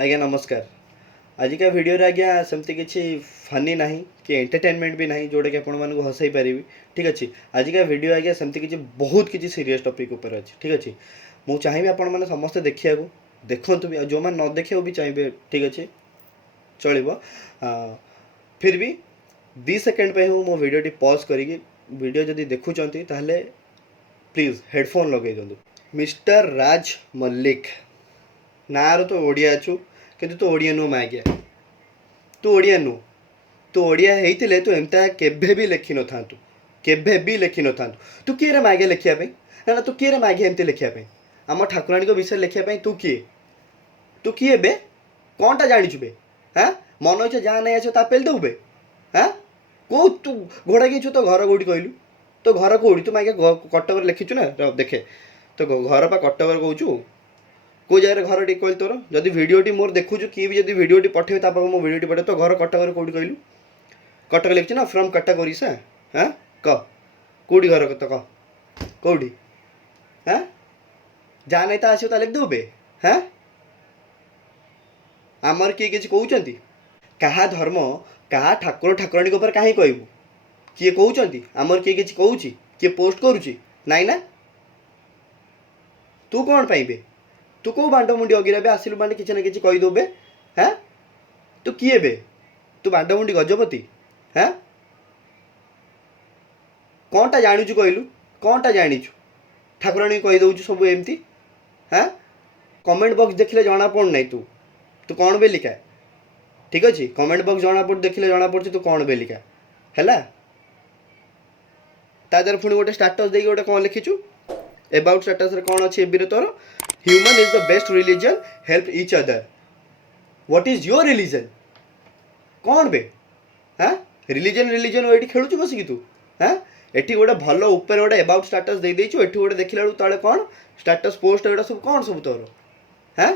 आज्ञा नमस्कार। आजिका वीडियो रे आज्ञा सेमती किसी फनी ना कि एंटरटेनमेंट भी ना जोटा कि आपण मानक हसई पारि। ठीक अच्छे। आजिका वीडियो आज्ञा सेमती किसी बहुत किसी सीरीयस टॉपिक ऊपर अच्छे। ठीक अच्छे। मुझे चाहिए आपण मैंने समस्ते देखा देखु भी जो मैंने न देखा भी चाहिए। ठीक अच्छे चलो फिर भी 2 सेकेंड पे हूँ मो वीडियो पॉज करी वीडियो जदि देखुं ताहले प्लीज हेडफोन लगे दिंतु। मिस्टर राज मल्लिक ना तो ओडिया अच्छु किंतु तो ओडिया नु मागिया तू ओडिया नु तू ओडिया होते तू एमता केभे भी लिखि न था केभे भी लिखि न था तू किए रे मागे लिखापी ना तू किए रे मागे एमती लिखापी आम ठाकुराणी विषय लिखापी तू किए बे कौनटा जानी बे हाँ मन इच्छा जहाँ नहीं आस पेल दे बे हाँ कौ तू घोड़ा कि तो घर कौटी कहलु तो घर कौटी तू मागे कटक लिखिचु ना देखे तो घर पा कटक कहूँ को जगह घर टी कहल तोर जदि भिडियोटी मोर देखु किए भी जब भिडियोटी पठे मो भिडियोटी पठे तो घर कटक कौटी कहलु कटक लिखी ना फ्रम कटक ओडिशा हाँ कह कौटी घर कत कह कौटी हाँ जहाँ नहीं तो आस लिखिदेव बे हाँ आमर किए किसी कहते क्या धर्म क्या ठाकुर ठाकुराणी कहीं कहबू किए कहते आमर किए किसी कहूँ किए पोस्ट करुच्ची नाई ना तू कौन पाइबे तू कौ बांड मुंडी अगिरा बे आसिलु बांड किसी ना किसी कहीदे बे हाँ तू किए बे तू बांड मुंडी गजपति हाँ कौनटा जाचु कहलु कौनटा जाचु ठाकुराणी कहीदे सब एमती हाँ कमेंट बॉक्स देखिले जना पड़ना तू तू कौन बेलिका ठीक अच्छे कमेंट बॉक्स जना पड़ देखिले जना पड़ू तू कौन बेलिका है तादर पुणी गोटे स्टाटस देकी गोटे कौन लिखिचु एबाउट स्टाटस रे कौन अच्छी एबी तोर human is the best religion help each other what is your religion कौन बे हाँ रिलीजन रिलीजन ये खेलुचु बसिकी तू हाँ एटी गोटे भल ऊपर गोटे एबाउट स्टाटस दे देछु एटी गोटे देखिला तले कौन स्टाटस पोस्ट एटा सब कौन सब तोर हाँ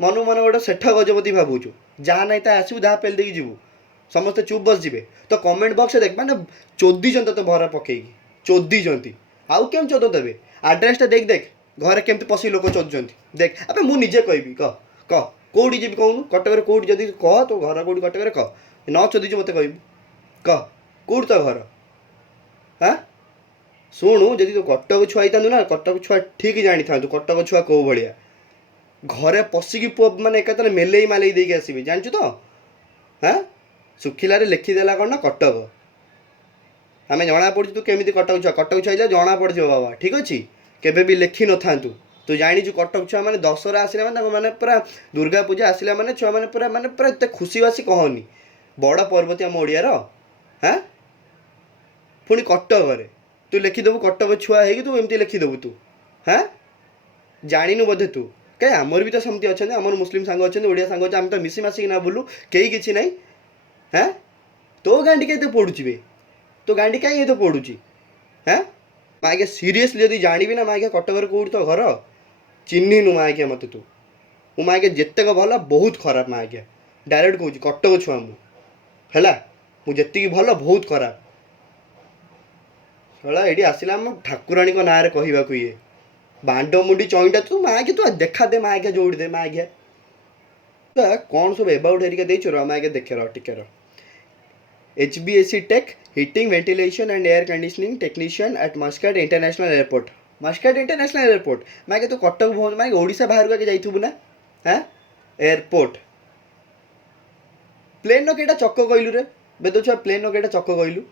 मनु मन गोटे सेठ गजपति भावुचु जहाँ नहीं तो आसू जहाँ पेल देकी जीवु समस्ते चुप बस जी तो कमेंट बॉक्स देख मैंने चोदी तो भरा पकईकी चोदी आउ केम चोद देवे आड्रेस देख देख घर केमती पशि लोक चोदुंट देख अब मुझे कहबी कह कह कौटी जी कहूँ कटक कौटी जदि कह तो घर कौटी कटक कह न चोदी मत कहबू कह कौट तो घर हाँ शुणु जदि तो कटक छुआ ही ना कटक छुआ ठीक जानी था कटक छुआ कौ भाया घरे पशिकी पुआ मैंने एक मेले माले देकी आसबि जानचु तो हाँ सुखिलारे लिखिदेला कौन ना कटक आम जना पड़ी तू केमी कटक छुआ जना पड़ बाबा ठीक अच्छे केबे भी लिखि न था तू जाचु कटक छुआ मैंने दशहरा आसला मैंने पूरा दुर्गा पूजा आसला मैंने छुआ मैंने पूरा एत खुशी बासी कहनी बड़ पर्वती आम ओडियार हाँ पुणी कटक तू लिखिदेबू कटक छुआ है तू एमती लिखिदेबू तू हाँ जाणीनु बोधे तू कहीं आमर भी तो सेमती अच्छा आमर मुस्लिम सांग अच्छा ओडिया सांग अच्छे आम तो मिसी मासिक ना बुलू कहीं किसी ना हाँ तो गांडी के पड़ुची बे तो गांडी कहीं तो पड़ुची हाँ मागे सीरीयसली यदि जानवी ना मागे कटक कौट तो घर चिन्हनु मागे मत तू मु मागे जितेक भल बहुत खराब मागे डायरेक्ट कहूँ कटक छुआ मुला मुझे भल बहुत खराब शला ये आसला आम ठाकुराणी ना कहवाक ये बांड मुंडी चईटा तू मागे तू देखा दे मागे जोड़ दे मागे कौन सब एबाउट हेरिका देचु मागे देखे टिके HBSC tech heating ventilation and air conditioning technician at Muscat International Airport Muscat International Airport मागे तू कटक भवन मागे ओडिशा बाहर के जाइथबु ना हाँ एयरपोर्ट प्लेन केटा चक कहलु रे बेदो छुआ प्लेन केटा चक कहलु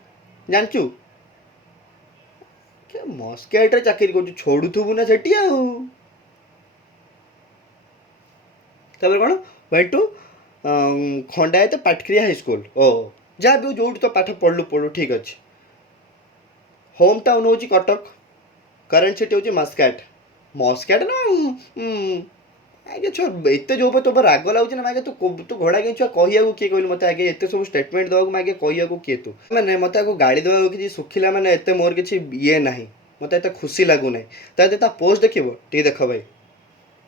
जानचु मस्कट रे चाकरी कर छोड़ुथबु ना सेठी आपर कौन वेट टू खंडायत पाटक्रिया हाई स्कूल ओ जहाँ भी जो तो पाठ पढ़लु पढ़ू ठीक अच्छे होम टाउन हूँ कटक करेन्ट सिटी हूँ मस्कट मस्कट ना आगे छो एत जो तो राग लगुच ना मागे तू घोड़ा के छुआ कहू किए कहलु मत आगे एत सब स्टेटमेंट देवा मागे कहू किए तू मैंने मत गाड़ी देवा कि सुखिला मैंने एत मोर किसी ये ना मत एत खुशी लगुना तो पोस्ट देखो टी देख भाई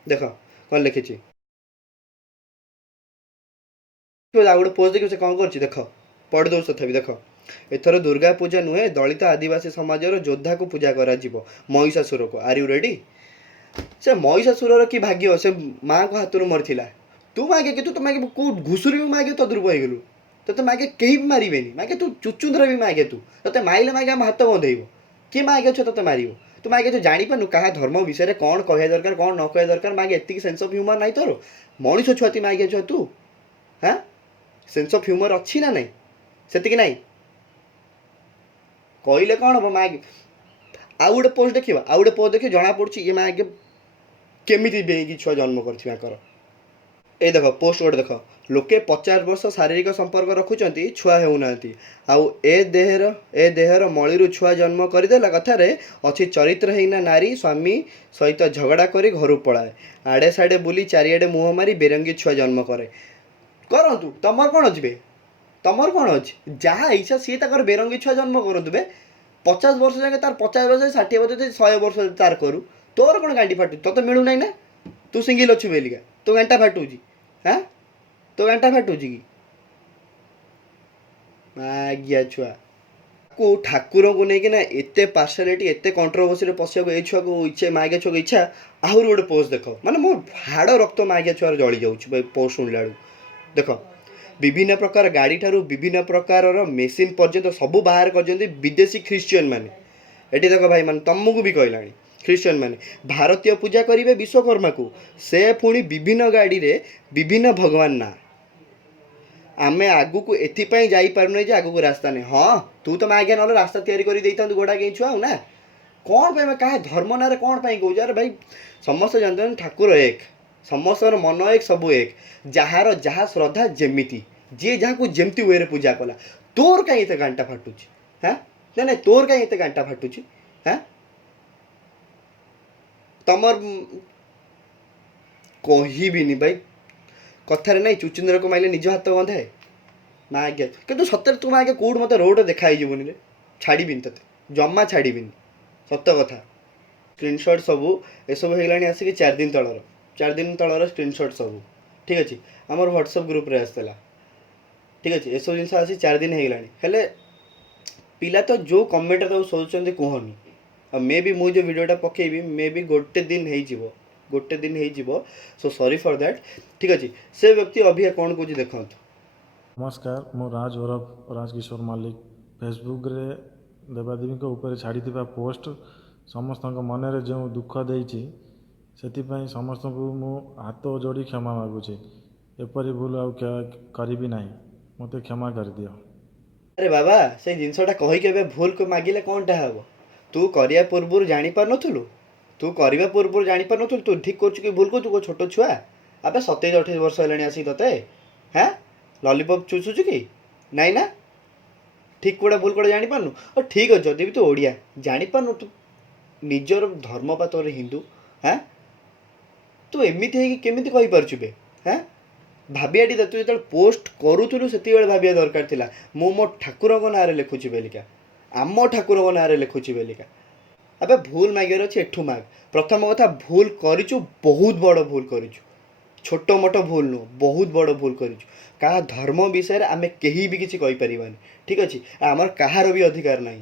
देख कौन लिखी गोटे पोस्ट देखिए कौन कर देख पढ़ दो तथापि देख एथर दुर्गा पूजा नुहे दलित आदिवासी समाज योद्धा को पूजा करा महिषासुर को आर यू रेडी से महिषासुर की भाग्य से माँ को हाथ मरीला तू मागे कि तू मागे को घुसुरी भी मागे तद्रुप होइगलु तते मागे केही भी मारिबेनी मागे तू चुचुंद्र भी मागे तू तते माइले मागे हम हाथ बंधेइबो कि मागे छ तते मारिबो तू मागे जो जानी पानु कहा धर्म विषय कौन कहया दरकार कौन न कहया दरकार मागे एतिक सेंस ऑफ ह्यूमर नाही तोर मनीष छुआती मागे छ तू हां सेंस ऑफ ह्यूमर अच्छी ना नहीं सेतिक नाही कहले कौन हम मागे आउ गोटे पोस्ट देखिबा आउ गोटे पोस्ट देखि जना पड़छि ये मागे केमिति बेगी छुआ जन्म करछि माकर ए देख पोस्ट गोटे देख लोके 50 वर्ष शारीरिक संपर्क रखुचंती छुआ हेउनांती आउ ए देहर मळीरु छुआ जन्म करदेला कथारे अछि चरित्रहीन नारी स्वामी सहित झगड़ा करी घर पलाए आड़े साड़े बुली चारिआडे मुह मारी बेरंगी छुआ जन्म करे करंतु तमर कोन अछि बे तमर कोन अछि जहा इच्छा सी ताकर बेरंगी छुआ जन्म करंतु बे 50 वर्ष जाके तार 50 वर्ष 60 वर्ष 100 वर्ष तार करू तोर कोन गांडी फाटू तो मिलू नाही ना तू सिंगल अछि बेलिका तो गांटा फाटूजी हाँ तो गांटा फाटूजी कि आज्ञा छुआ को ठाकुर को नहीं कि ना एते पार्शियलिटी एते कंट्रोवर्सी रे पसिया को ए छुआ को इच्छा मागे छुआ को इच्छा आहुर गोटे पोस्ट देख माने मो हाड़ रक्त मागे छुआ जळी जाउछ पोस्ट सुनला देख विभिन्न प्रकार गाड़ी ठारू विभिन्न प्रकार मेसीन पर्यंत सबू बाहर कर विदेशी ख्रीस्टियन माने एटी देख भाई मान तुमको भी कहलानी ख्रीस्टियन माने भारतीय पूजा करेंगे विश्वकर्मा को से पुणी विभिन्न गाड़ी रे विभिन्न भगवान ना आमे आगु को एथिपाई जाई पारनु जे आगु को रास्ता नहीं हाँ तू तो आगे ना रास्ता तैयारी करी देता गोड़ा कहीं छुआ ना कौन पे क्या धर्म ना कौन पाई कहूँ यार भाई समस्त जानते ठाकुर एक समस्त मन एक सब एक जार जहाँ श्रद्धा जेमिति जी जहाँ को जेमती वे पूजा कला तोर कहीं एत गांटा फाटुची हाँ ना ना तोर कहीं एत गांटा फाटुची हाँ तमर कहबी भाई कथार ना चुचुंदर को माइले निज हाथ बंधाए ना आज्ञा कि सतरे तुम आगे कौट मत रोड देखाईजन रे छाड़बी ते जमा छाड़बी सत कथा स्क्रीनशॉट सबू एसबू होगा आसिक 4 दिन तलर स्क्रीनशॉट सबू ठीक अच्छे आम व्हाट्सएप ग्रुप रे आसला ठीक अच्छे ये सब जिन आसी 4 दिन होगा पिला तो जो कमेंट तो सोचुं कहनी मे भी मुझे वीडियोटा पकेबी मे भी गोटे दिन हो सो सॉरी फॉर दैट ठीक अच्छे से व्यक्ति अभी कौन कौन देखो नमस्कार मो राज ओरफ राजकिशोर मालिक फेसबुक रे देवादेवी ऊपर छाड़ी पोस्ट समस्त मन में जो दुख देती से समस्त को मु हाथ जोड़ी क्षमा मागुचे एपरी भूल आउ करी ना मत क्षमा कर दियो अरे बाबा से जिनसटा कहीकि ए भूल को मागिले कौनटा हम तू करिया पूर्व जानी पार नथुलु तू करवा पूर्व जानी पार नथुलु तू ठीक कर कि भूल कर छोट छुआ अबे 27-28 वर्ष है आसिक ते हाँ लॉलीपॉप चुचुचु कि नाई ना ठीक कौड़ा भूल कौड़ा जानी पारनु और ठीक अच्छे जदि भी तू ओडिया जानी पारनु तू निजर धर्म पा तोर हिंदू हाँ तू एमती केमी कहीपरचु बे हाँ भावियाटी तू जो पोस्ट करूलु से भाविया दरकार थिला मु मो ठाकुर ना लिखुची बेलिका आम ठाकुर ना लिखुची बेलिका अबे भूल मागियार अच्छे एठू माग प्रथम कथा भूल करिचु बहुत बड़ भूल करिचु छोट मोट भूल नु बहुत बड़ भूल करिचु कहा धर्म विषय आम कहीं भी किसी कहीपर ठीक अच्छे आमर कहार भी अधिकार नहीं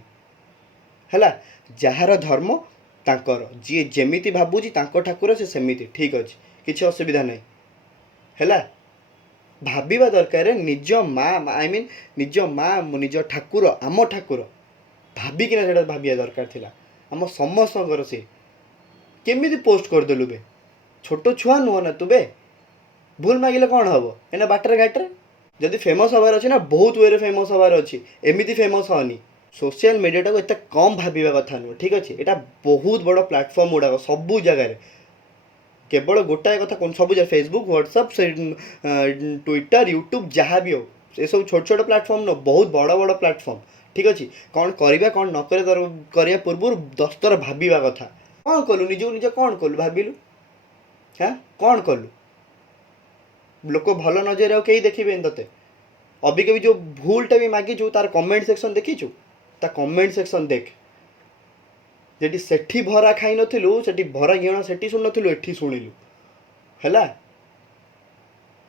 है जार धर्म तांकर जी जेमिति भावुची ठाकुर से सेमिति ठीक अच्छे किसी असुविधा नहीं है भाविबा दरकार निज माँ आई मीन निज माँ निज ठाकुर आम ठाकुर भाविकिना से भाविया दरकार थिला आम समस्त से केमी पोस्ट करदेलु बे छोट छुआ नुह ना तू बे भूल मागिले कौन हम एना बाटर घाटे जदि फेमस हबार अच्छे ना बहुत वे फेमस हबार अच्छी एमती फेमस हनी सोशल मीडिया को एत कम भाविया कथा नुह ठीक अच्छे यहाँ बहुत बड़ प्लाटफर्म गुड़ाक सबू जगार केवल गोटाए कथा कौन सब फेसबुक व्हाट्सअप से ट्विटर यूट्यूब जहाँ भी हो ये सब छोट छोट प्लाटफर्म न बहुत बड़ बड़ प्लाटफर्म ठीक अच्छे कौन करवा कौन न करिया पूर्व 10 थर भाविया कथा कौन कलु निज निज कौन कलु भाविलु हाँ कौन कलु लोक भल नजर कहीं देखिए ते अबिक भी जो भूलटा भी मागिचु तार कमेंट सेक्शन देखीचु ता कमेंट सेक्शन देख जेटी सेठी भरा खाई नथिलु सेठी भरा घेण सेठी सुन नथिलु एठी सुनिलु हैला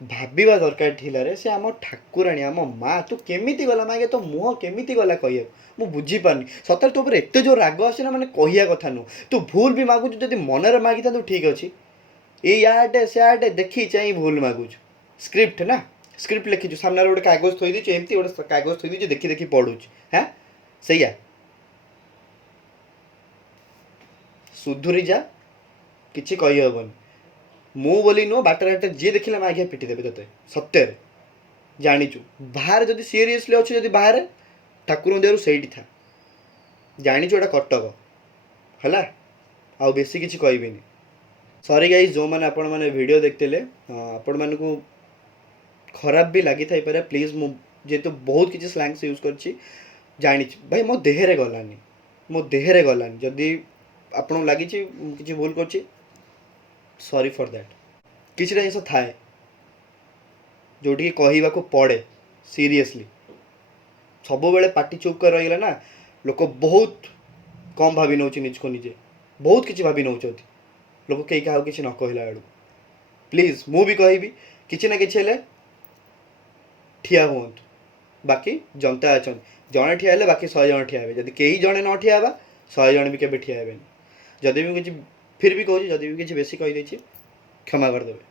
भाविबा दरकार थिला रे से आम ठाकुराणी आम माँ तू केमिति गला मागे तो मुह केमिति गला कहिए मु बुझी पारनी सतर तो एत जो राग आसला माने कहिया कथा नु तू भूल भी मागुचु जदि मनरे मागी था ठीक अच्छे ये याटे से देखी चाहे भूल मागुचु स्क्रिप्ट ना स्क्रिप्ट लिखिଛୁ ସାମ୍ନାରେ ଗୋଟେ କାଗଜ ଥୋଇ ଦେଇଛୁ ଏମିତି ଗୋଟେ କାଗଜ ଥୋଇ ଦେଇଛୁ ଦେଖି ଦେଖି ପଢୁଛୁ ହାଁ ସେଇଆ ସୁଧୁରି ଯା କିଛି କହିହେବନି ମୁଁ ବୋଲି ନୁହଁ ବାଟରେ ହାଟରେ ଯିଏ ଦେଖିଲା ମାଗିଆ ପିଟି ଦେବେ ତତେ ସତ୍ୟରେ ଜାଣିଛୁ ବାହାରେ ଯଦି ସିରିୟସଲି ଅଛୁ ଯଦି ବାହାରେ ଠାକୁରଙ୍କ ଦେହରୁ ସେଇଠି ଥା ଜାଣିଛୁ ଏଇଟା କଟକ ହେଲା ଆଉ ବେଶୀ କିଛି କହିବିନି ସରି ଗାଇଜ୍ ଯେଉଁମାନେ ଆପଣମାନେ ଭିଡ଼ିଓ ଦେଖିଥିଲେ ଆପଣମାନଙ୍କୁ ଖରାପ ବି ଲାଗିଥାଇପାରେ ପ୍ଲିଜ୍ ମୁଁ ଯେହେତୁ ବହୁତ କିଛି ସ୍ଲାଙ୍ଗ୍ସ ୟୁଜ୍ କରିଛି ଜାଣିଛି ଭାଇ ମୋ ଦେହରେ ଗଲାନି ଯଦି ଆପଣଙ୍କୁ ଲାଗିଛି ମୁଁ କିଛି ଭୁଲ କରିଛି ସରି ଫର୍ ଦ୍ୟାଟ୍ କିଛିଟା ଜିନିଷ ଥାଏ ଯେଉଁଠିକି କହିବାକୁ ପଡ଼େ ସିରିୟସଲି ସବୁବେଳେ ପାଟି ଚୁପ୍ କରି ରହିଗଲେ ନା ଲୋକ ବହୁତ କମ୍ ଭାବି ନେଉଛି ନିଜକୁ ନିଜେ ବହୁତ କିଛି ଭାବି ନେଉଛନ୍ତି ଲୋକ କେହି କାହାକୁ କିଛି ନ କହିଲା ବେଳକୁ ପ୍ଲିଜ୍ ମୁଁ ବି କହିବି କିଛି ନା କିଛି ହେଲେ ଠିଆ ହୁଅନ୍ତୁ ବାକି ଜନତା ଅଛନ୍ତି ଜଣେ ଠିଆ ହେଲେ ବାକି 100 ଜଣ ଠିଆ ହେବେ ଯଦି କେହି ଜଣେ ନ ଠିଆ ହେବା 100 ଜଣ ବି କେବେ ଠିଆ ହେବେନି ଯଦି ବି କିଛି ଫିର୍ ବି କହୁଛି ଯଦି ବି କିଛି ବେଶୀ କହିଦେଇଛି କ୍ଷମା କରିଦେବେ